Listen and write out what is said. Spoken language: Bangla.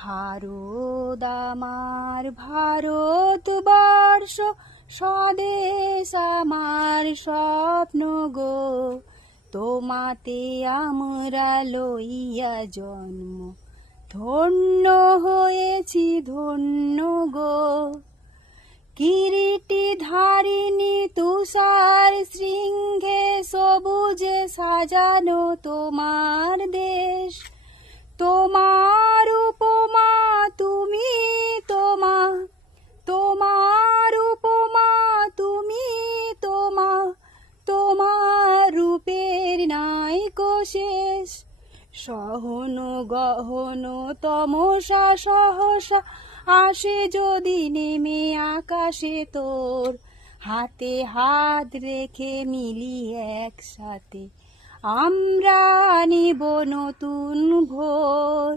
ভারত আমার ভারতবর্ষ, স্বদেশ আমার স্বপ্ন গো। তোমাতে আমরা লইয়া জন্ম, ধন্য হয়েছি ধন্য গো। কিরীটি ধারিণী তুষার শৃঙ্গে, সবুজে সাজানো তোমার দেশ। তোমার উপমা তুমি, তোমার উপমা তুমি, তোমার রূপের নাইকো শেষ। সহন গহন তমসা সহসা আসে যদি নেমে আকাশে তোর, হাতে হাত রেখে মিলি একসাথে আমরা আনিব নতুন ভোর।